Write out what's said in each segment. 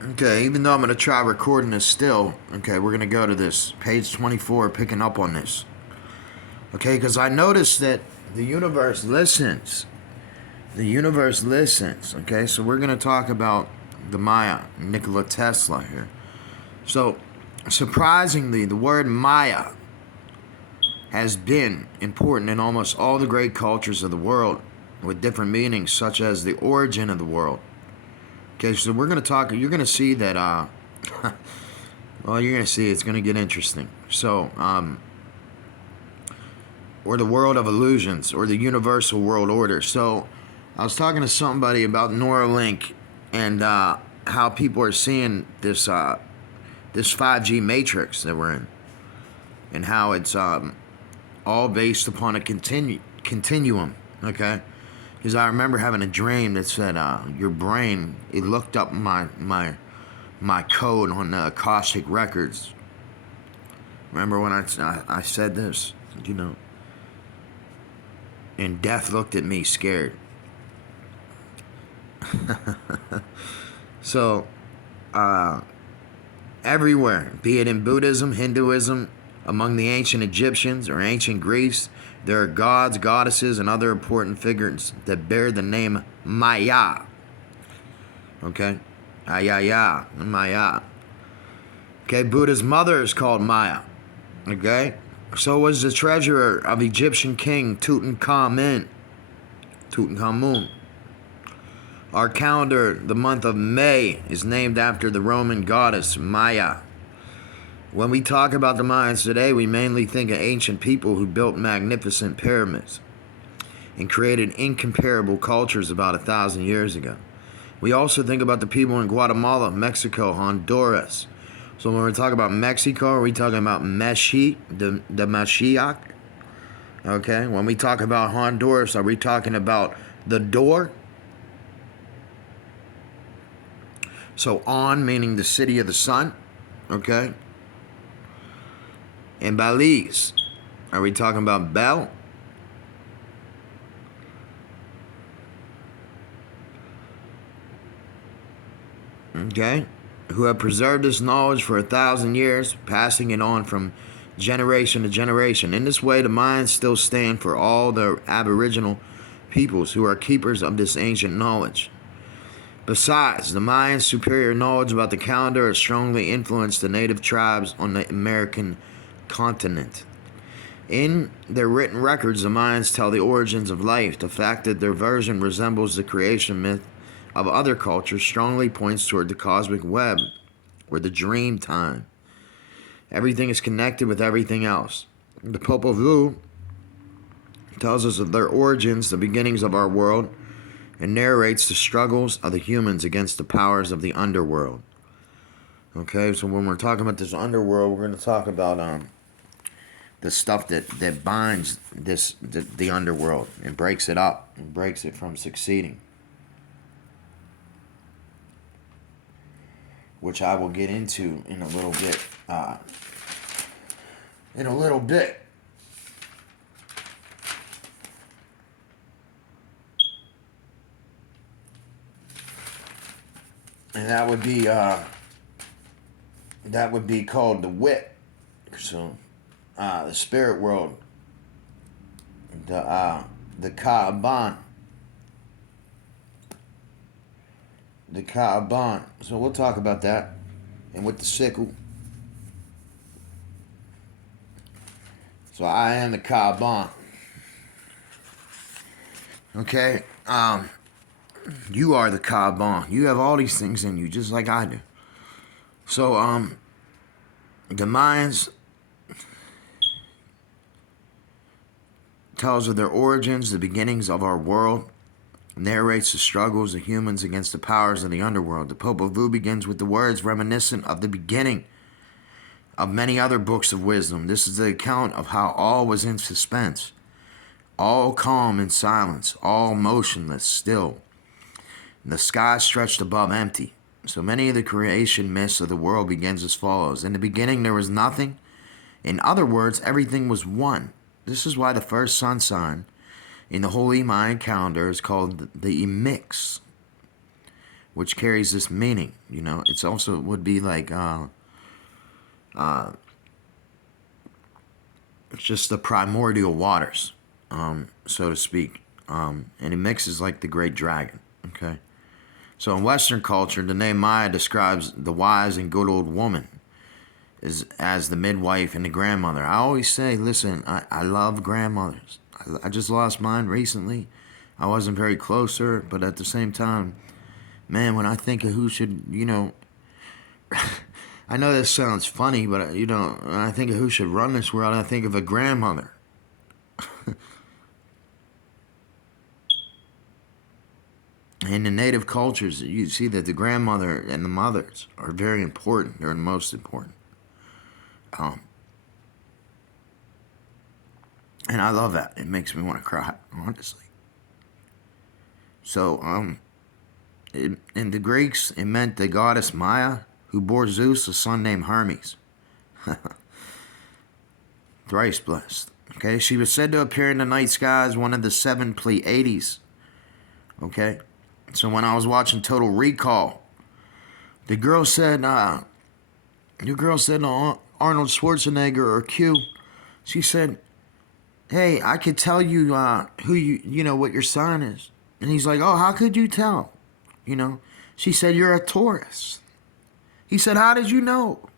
Okay, even though I'm going to try recording this still, okay, we're going to go to this page 24, picking up on this. Okay, because I noticed that the universe listens. The universe listens. Okay, so we're going to talk about the Maya, Nikola Tesla here. So, surprisingly, the word Maya has been important in almost all the great cultures of the world with different meanings, such as the origin of the world. Okay, so we're going to talk, you're going to see that, well, you're going to see it's going to get interesting. So, or the world of illusions, or the universal world order. So, I was talking to somebody about Neuralink and how people are seeing this 5G matrix that we're in, and how it's all based upon a continuum. Okay, because I remember having a dream that said your brain. It looked up my code on the Akashic records. Remember when I said this? You know, and death looked at me scared. So, everywhere, be it in Buddhism, Hinduism, among the ancient Egyptians or ancient Greece, there are gods, goddesses, and other important figures that bear the name Maya. Okay? Ayaya, Maya. Okay, Buddha's mother is called Maya. Okay? So was the treasurer of Egyptian king Tutankhamun. Tutankhamun. Our calendar, the month of May, is named after the Roman goddess Maya. When we talk about the Mayans today, we mainly think of ancient people who built magnificent pyramids and created incomparable cultures about 1,000 years ago. We also think about the people in Guatemala, Mexico, Honduras. So when we talk about Mexico, are we talking about Meshi, the Mashiach? Okay. When we talk about Honduras, are we talking about the door? So On meaning the city of the sun. Okay. And Belize, are we talking about Bel? Okay. Who have preserved this knowledge for 1,000 years, passing it on from generation to generation. In this way, the Mayans still stand for all the Aboriginal peoples who are keepers of this ancient knowledge. Besides, the Mayans' superior knowledge about the calendar has strongly influenced the native tribes on the American continent. In their written records, the Mayans tell the origins of life. The fact that their version resembles the creation myth of other cultures strongly points toward the cosmic web, or the dream time. Everything is connected with everything else. The Popol Vuh tells us of their origins, the beginnings of our world, and narrates the struggles of the humans against the powers of the underworld. Okay, so when we're talking about this underworld, we're going to talk about the stuff that binds the underworld and breaks it up and breaks it from succeeding, which I will get into in a little bit. And that would be called the wit. So, the spirit world, the Ka'aban, the Ka'aban. So we'll talk about that, and with the sickle. So I am the Ka'aban. Okay, you are the Ka'aban. You have all these things in you, just like I do. So, the Mayans tells of their origins, the beginnings of our world, narrates the struggles of humans against the powers of the underworld. The Popol Vuh begins with the words reminiscent of the beginning of many other books of wisdom. This is the account of how all was in suspense, all calm in silence, all motionless, still. And the sky stretched above empty. So many of the creation myths of the world begins as follows. In the beginning there was nothing. In other words, everything was one. This is why the first sun sign in the Holy Mayan calendar is called the Imix, which carries this meaning. It's also would be like it's just the primordial waters, so to speak, and it mixes like the great dragon. Okay, so in Western culture, the name Maya describes the wise and good old woman as the midwife and the grandmother. I always say, listen, I love grandmothers. I just lost mine recently. I wasn't very close to her, but at the same time, man, when I think of who should, I know this sounds funny, but when I think of who should run this world, I think of a grandmother. In the native cultures, you see that the grandmother and the mothers are very important. They're the most important. And I love that. It makes me want to cry, honestly. So, in the Greeks, it meant the goddess Maya, who bore Zeus a son named Hermes. Thrice blessed. Okay, she was said to appear in the night sky as one of the 7 Pleiades. Okay, so when I was watching Total Recall, the girl said Arnold Schwarzenegger or Q, she said, hey, I could tell you who what your sign is. And he's like, oh, how could you tell? She said, you're a Taurus. He said, how did you know?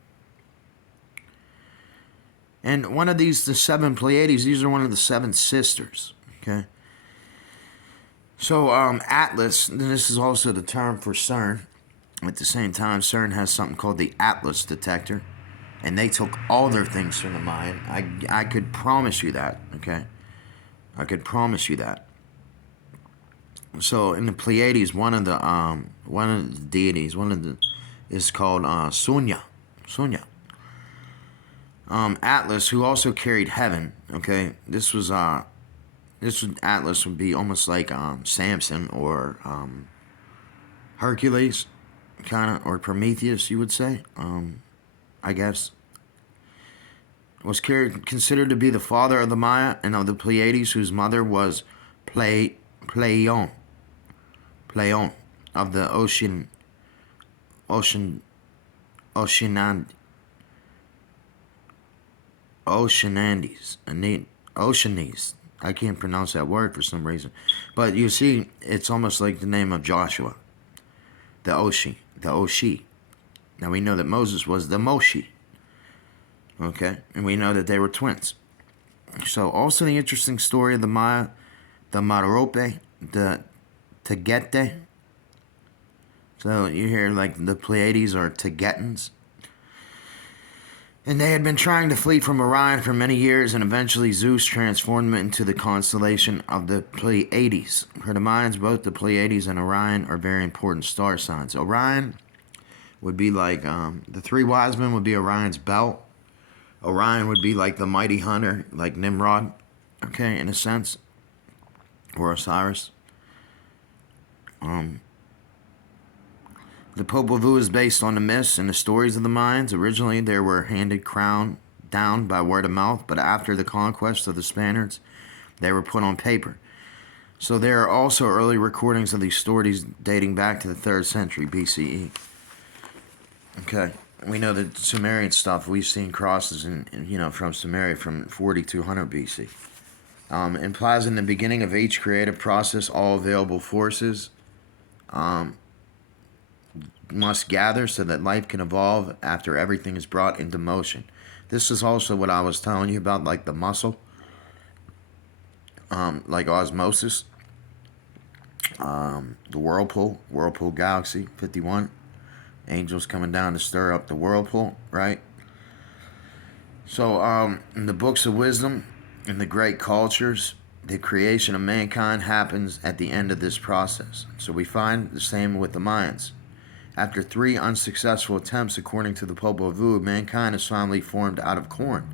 And one of the 7 Pleiades, these are one of the 7 sisters. Okay. So Atlas, and this is also the term for CERN. At the same time, CERN has something called the Atlas detector. And they took all their things from the Mayan. I could promise you that, okay? I could promise you that. So in the Pleiades, one of the deities, is called Sunya. Atlas, who also carried heaven. Okay, Atlas would be almost like Samson or Hercules, kind of, or Prometheus, you would say. I guess, was considered to be the father of the Maya and of the Pleiades, whose mother was Pleione of the Oceanese. I can't pronounce that word for some reason. But you see, it's almost like the name of Joshua. The Oshi. Now we know that Moses was the Moshi. Okay? And we know that they were twins. So also the interesting story of the Maya, the Marope, the Tegete. So you hear like the Pleiades are Tegetans. And they had been trying to flee from Orion for many years, and eventually Zeus transformed them into the constellation of the Pleiades. For the Mayans, both the Pleiades and Orion are very important star signs. Orion would be like, the 3 wise men would be Orion's belt. Orion would be like the mighty hunter, like Nimrod, okay, in a sense, or Osiris. The Popol Vuh is based on the myths and the stories of the Mayans. Originally, they were handed crown down by word of mouth, but after the conquest of the Spaniards, they were put on paper. So there are also early recordings of these stories dating back to the 3rd century BCE. Okay, we know that Sumerian stuff, we've seen crosses from Sumeria from 4200 BC. Implies in the beginning of each creative process, all available forces must gather so that life can evolve after everything is brought into motion. This is also what I was telling you about, like the muscle, like osmosis, the whirlpool galaxy 51, angels coming down to stir up the whirlpool, right? So in the books of wisdom, in the great cultures, the creation of mankind happens at the end of this process. So we find the same with the Mayans. After 3 unsuccessful attempts, according to the Popol Vuh, mankind is finally formed out of corn.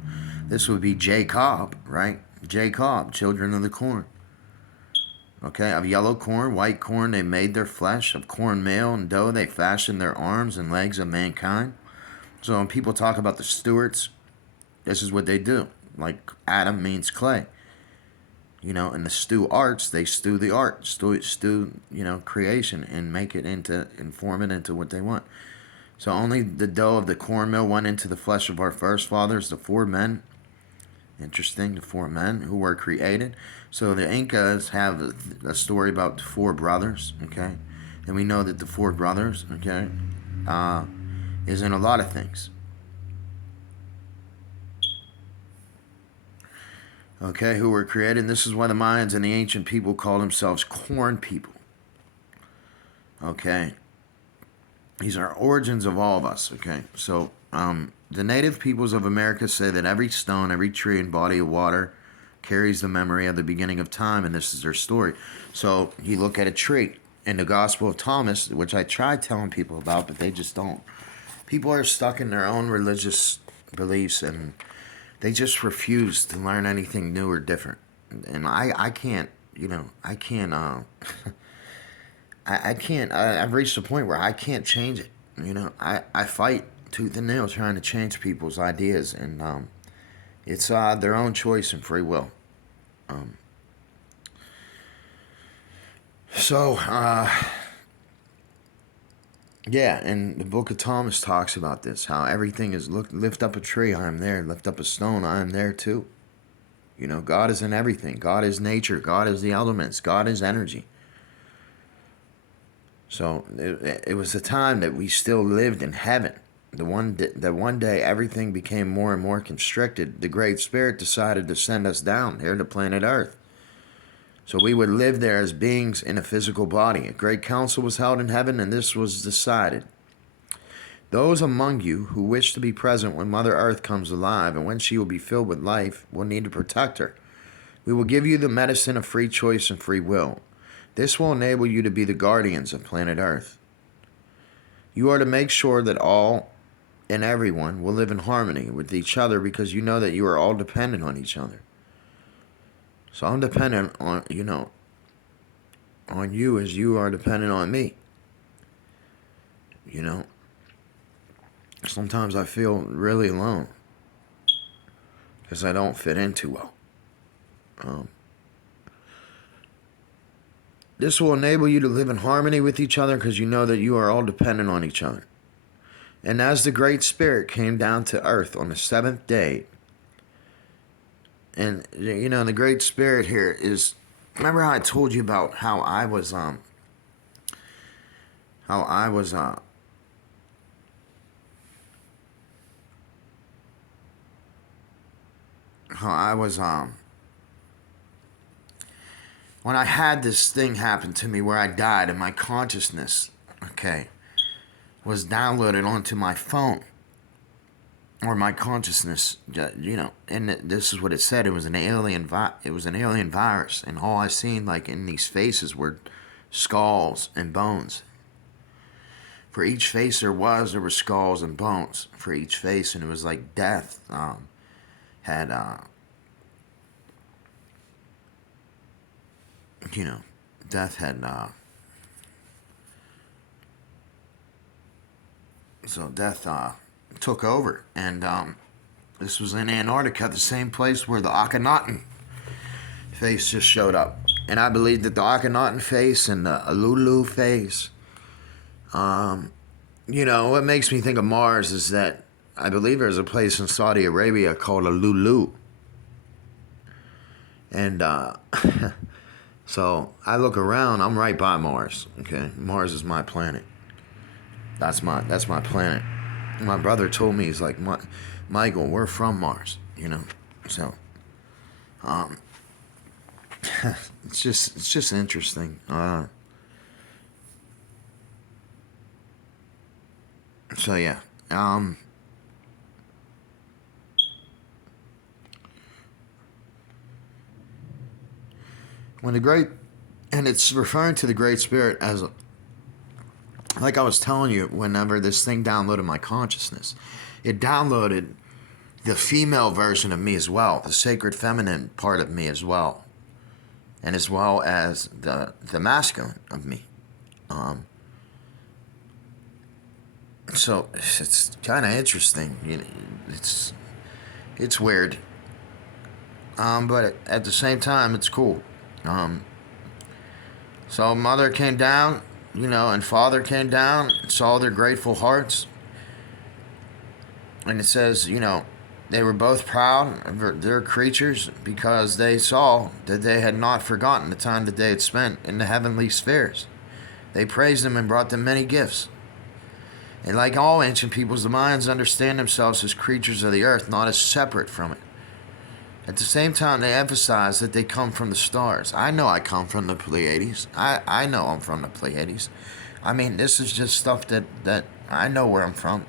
This would be Jacob, right? Jacob, children of the corn. Okay, of yellow corn, white corn, they made their flesh. Of corn meal and dough, they fashioned their arms and legs of mankind. So when people talk about the stewards, this is what they do. Like Adam means clay. and the stew arts, they stew the art, stew creation, and make it into, and form it into what they want. So only the dough of the cornmeal went into the flesh of our first fathers, the four men. Interesting, the four men who were created. So the Incas have a story about the four brothers, okay? And we know that the four brothers, okay, is in a lot of things. Okay, who were created. And this is why the Mayans and the ancient people call themselves corn people. Okay. These are origins of all of us, okay? So, the native peoples of America say that every stone, every tree, and body of water carries the memory of the beginning of time, and this is their story. So, you look at a tree in the Gospel of Thomas, which I try telling people about, but they just don't. People are stuck in their own religious beliefs, and they just refuse to learn anything new or different. And I can't, I can't, I can't, I've reached a point where I can't change it. I fight tooth and nail trying to change people's ideas, and it's their own choice and free will. So, yeah, and the book of Thomas talks about this, how everything is, lift up a tree, I am there. Lift up a stone, I am there too. God is in everything. God is nature. God is the elements. God is energy. So it was a time that we still lived in heaven. The one day everything became more and more constricted. The Great Spirit decided to send us down here to planet Earth. So we would live there as beings in a physical body. A great council was held in heaven, and this was decided. Those among you who wish to be present when Mother Earth comes alive and when she will be filled with life will need to protect her. We will give you the medicine of free choice and free will. This will enable you to be the guardians of planet Earth. You are to make sure that all and everyone will live in harmony with each other because you know that you are all dependent on each other. So I'm dependent on, on you as you are dependent on me. Sometimes I feel really alone because I don't fit in too well. This will enable you to live in harmony with each other because you know that you are all dependent on each other. And as the Great Spirit came down to earth on the seventh day, and the Great Spirit here is, remember how I told you about how I was when I had this thing happen to me where I died and my consciousness, okay, was downloaded onto my phone, or my consciousness, and this is what it said. It was an alien virus, and all I seen, like, in these faces were skulls and bones. For each face there were skulls and bones for each face, and it was like death had death had so death took over, and this was in Antarctica, the same place where the Akhenaten face just showed up. And I believe that the Akhenaten face and the Alulu face, what makes me think of Mars is that I believe there's a place in Saudi Arabia called Alulu. And so I look around, I'm right by Mars, okay? Mars is my planet. That's my planet. My brother told me, he's like, Michael, we're from Mars, So, it's just interesting. So yeah, and it's referring to the Great Spirit as, like I was telling you, whenever this thing downloaded my consciousness, it downloaded the female version of me as well, the sacred feminine part of me as well, and as well as the masculine of me. So it's kind of interesting. It's weird. But at the same time, it's cool. Um, so mother came down, and father came down, saw their grateful hearts, and it says, they were both proud of their creatures because they saw that they had not forgotten the time that they had spent in the heavenly spheres. They praised them and brought them many gifts. And like all ancient peoples, the Mayans understand themselves as creatures of the earth, not as separate from it. At the same time, they emphasize that they come from the stars. I know I come from the Pleiades. I know I'm from the Pleiades. I mean, this is just stuff that I know where I'm from.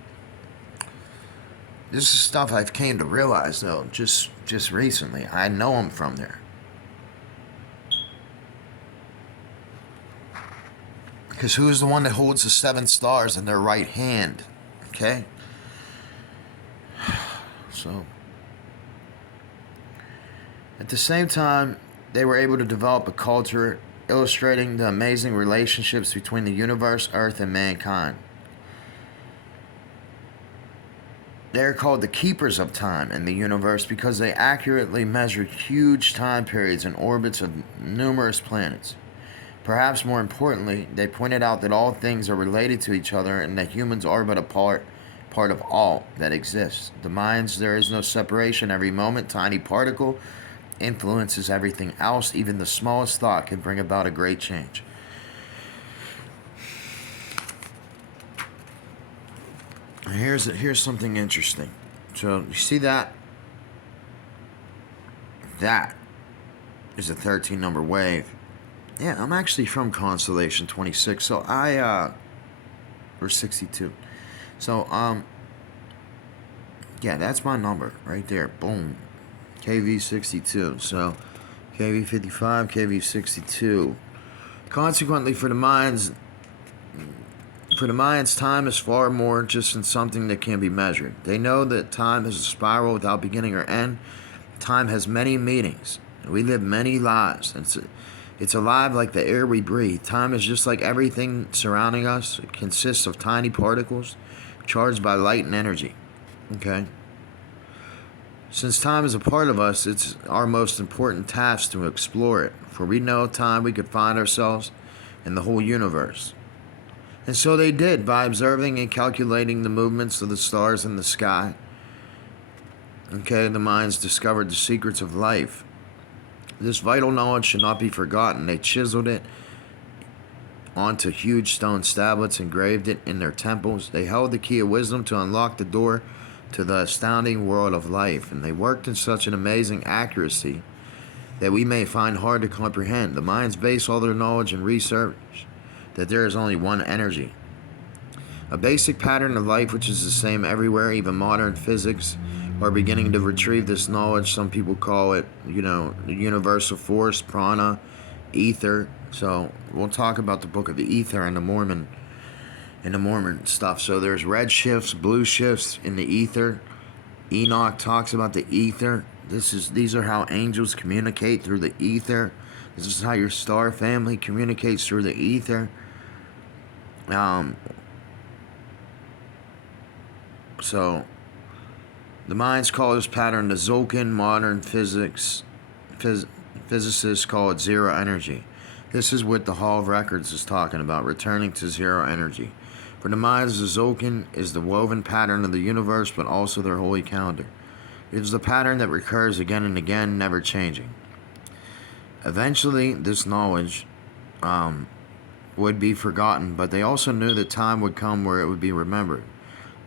This is stuff I've came to realize, though, just recently. I know I'm from there. Because who's the one that holds the 7 stars in their right hand? Okay? So, at the same time, they were able to develop a culture illustrating the amazing relationships between the universe, Earth, and mankind. They're called the keepers of time in the universe because they accurately measured huge time periods and orbits of numerous planets. Perhaps more importantly, they pointed out that all things are related to each other and that humans are but a part of all that exists. The Mayans, there is no separation. Every moment, tiny particle influences everything else. Even the smallest thought can bring about a great change. Here's something interesting. So you see that? That is a 13 number wave. Yeah, I'm actually from Constellation 26. So or 62. So yeah, that's my number right there. Boom. KV62. So KV55, KV62. Consequently, for the Mayans, time is far more just than something that can be measured. They know that time is a spiral without beginning or end. Time has many meanings. We live many lives. It's alive like the air we breathe. Time is just like everything surrounding us. It consists of tiny particles charged by light and energy. Okay? Since time is a part of us, it's our most important task to explore it. For we know time, we could find ourselves in the whole universe. And so they did by observing and calculating the movements of the stars in the sky. Okay, the Mayans discovered the secrets of life. This vital knowledge should not be forgotten. They chiseled it onto huge stone tablets, engraved it in their temples. They held the key of wisdom to unlock the door to the astounding world of life, and they worked in such an amazing accuracy that we may find hard to comprehend. The Mayans base all their knowledge and research that there is only one energy. A basic pattern of life which is the same everywhere. Even modern physics are beginning to retrieve this knowledge. Some people call it, the universal force, prana, ether. So we'll talk about the book of the ether and the Mormon stuff. So there's red shifts, blue shifts in the ether. Enoch talks about the ether. These are how angels communicate through the ether. This is how your star family communicates through the ether. So the Mayans call this pattern the Tzolk'in. Modern physicists call it zero energy. This is what the Hall of Records is talking about, returning to zero energy. For the Mayans, the Tzolk'in is the woven pattern of the universe, but also their holy calendar. It is the pattern that recurs again and again, never changing. Eventually, this knowledge would be forgotten, but they also knew that time would come where it would be remembered.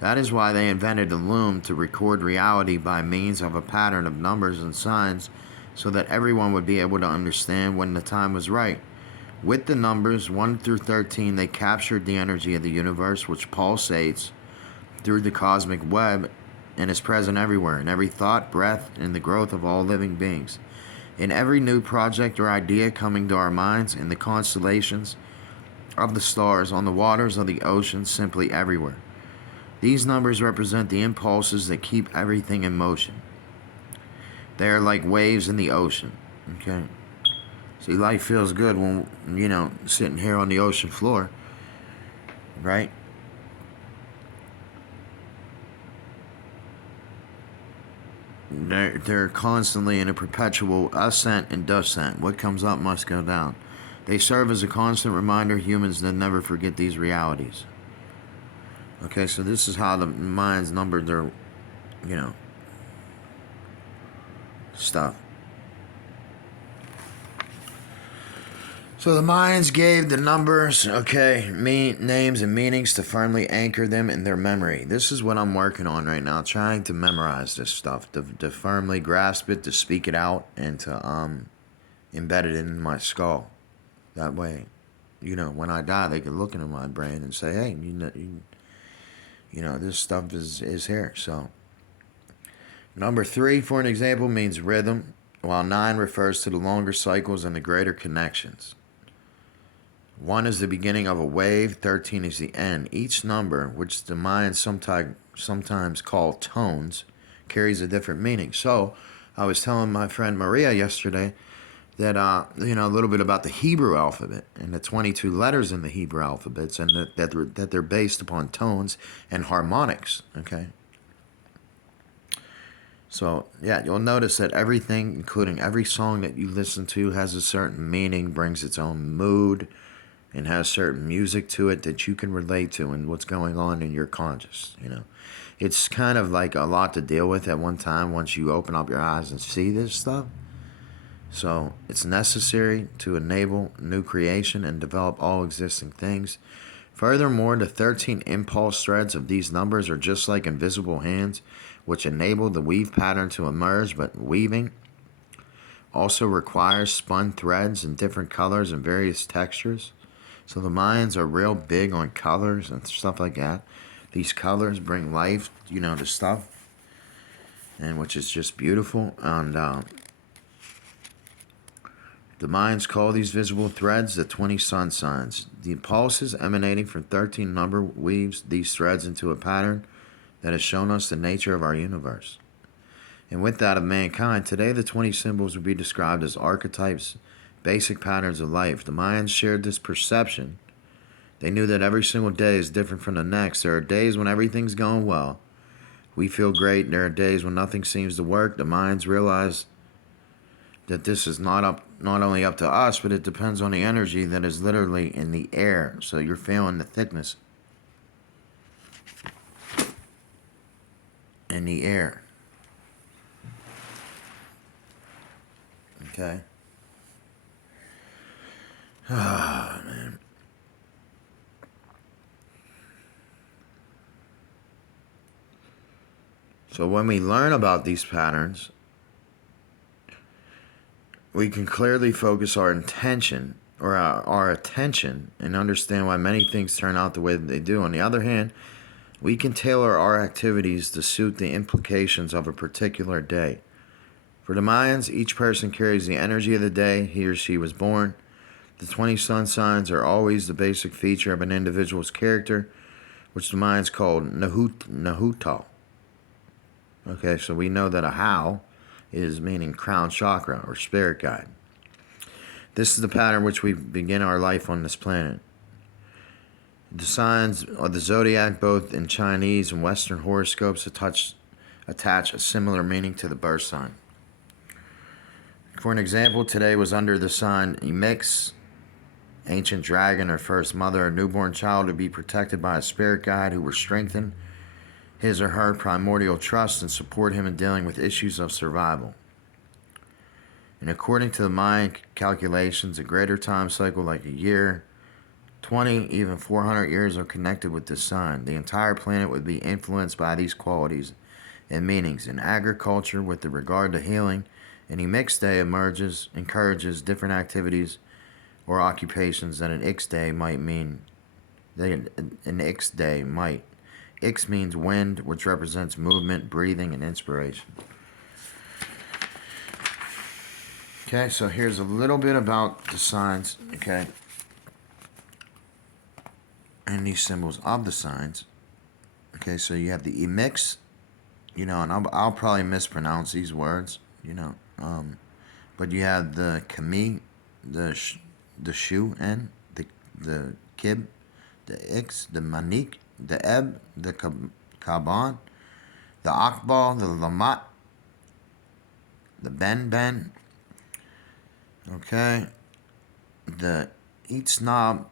That is why they invented the loom to record reality by means of a pattern of numbers and signs so that everyone would be able to understand when the time was right. With the numbers 1 through 13, they captured the energy of the universe, which pulsates through the cosmic web and is present everywhere, in every thought, breath, and the growth of all living beings. In every new project or idea coming to our minds, in the constellations of the stars, on the waters of the ocean, simply everywhere. These numbers represent the impulses that keep everything in motion. They are like waves in the ocean. Okay? See, life feels good when, sitting here on the ocean floor. Right? They're constantly in a perpetual ascent and descent. What comes up must go down. They serve as a constant reminder humans that never forget these realities. Okay, so this is how the Mayans numbered their, you know, stuff. So the Mayans gave the numbers, okay, names and meanings to firmly anchor them in their memory. This is what I'm working on right now, trying to memorize this stuff, to firmly grasp it, to speak it out, and to embed it in my skull. That way, when I die, they can look into my brain and say, hey, this stuff is here. So number 3, for an example, means rhythm, while 9 refers to the longer cycles and the greater connections. 1 is the beginning of a wave, 13 is the end. Each number, which the Mayans sometimes call tones, carries a different meaning. So I was telling my friend Maria yesterday that, a little bit about the Hebrew alphabet and the 22 letters in the Hebrew alphabets, and that they're based upon tones and harmonics, okay? So, yeah, you'll notice that everything, including every song that you listen to, has a certain meaning, brings its own mood, and has certain music to it that you can relate to and what's going on in your conscious, It's kind of like a lot to deal with at one time once you open up your eyes and see this stuff. So it's necessary to enable new creation and develop all existing things. Furthermore, the 13 impulse threads of these numbers are just like invisible hands, which enable the weave pattern to emerge, but weaving also requires spun threads in different colors and various textures. So the Mayans are real big on colors and stuff like that. These colors bring life, to stuff, and which is just beautiful. And the Mayans call these visible threads the 20 sun signs. The impulses emanating from 13 number weaves these threads into a pattern that has shown us the nature of our universe. And with that of mankind, today the 20 symbols would be described as archetypes, basic patterns of life. The Mayans shared this perception. They knew that every single day is different from the next. There are days when everything's going well. We feel great. There are days when nothing seems to work. The Mayans realize that this is not only up to us, but it depends on the energy that is literally in the air. So you're feeling the thickness in the air. Okay. Ah, man. So when we learn about these patterns, we can clearly focus our intention or our attention and understand why many things turn out the way that they do. On the other hand, we can tailor our activities to suit the implications of a particular day. For the Mayans, each person carries the energy of the day he or she was born. The 20 sun signs are always the basic feature of an individual's character, which the Mayans called Nahutal. Okay, so we know that a how is meaning crown chakra or spirit guide. This is the pattern which we begin our life on this planet. The signs of the zodiac, both in Chinese and Western horoscopes, attach a similar meaning to the birth sign. For an example, today was under the sign Emix, ancient dragon or first mother, a newborn child to be protected by a spirit guide who will strengthen his or her primordial trust and support him in dealing with issues of survival. And according to the Mayan calculations, a greater time cycle like a year, 20, even 400 years are connected with this sign. The entire planet would be influenced by these qualities and meanings. In agriculture, with regard to healing, any mixed day encourages different activities or occupations that an Ix day might mean. Ix means wind, which represents movement, breathing, and inspiration. Okay, so here's a little bit about the signs, okay, and these symbols of the signs. Okay, so you have the Emix, and I'll probably mispronounce these words, but you have the Kami, the Shu, and the Kib, the Ix, the Manik, the Eb, the Kaban, the Akbal, the Lamat, the Ben, okay, the Eatsnob,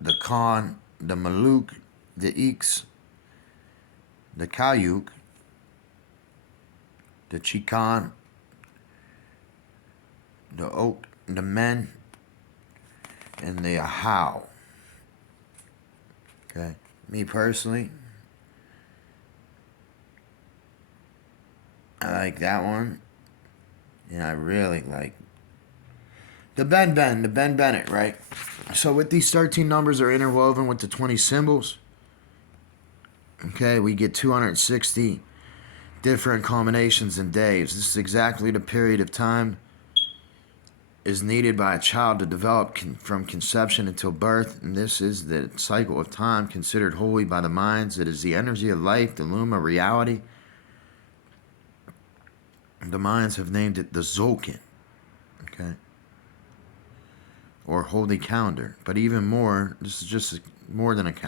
the Khan, the Maluk, the Eeks, the Kayuk, the Chikan, the Oak, the Men, and the Ahau. Okay, me personally, I like that one, and I really like the Ben, the Ben Bennett, right? So with these 13 numbers are interwoven with the 20 symbols, okay, we get 260 different combinations and days. This is exactly the period of time is needed by a child to develop from conception until birth, and this is the cycle of time considered holy by the minds. It is the energy of life, the Luma reality. The minds have named it the Zolkin, okay, or holy calendar. But even more, this is just more than a calendar.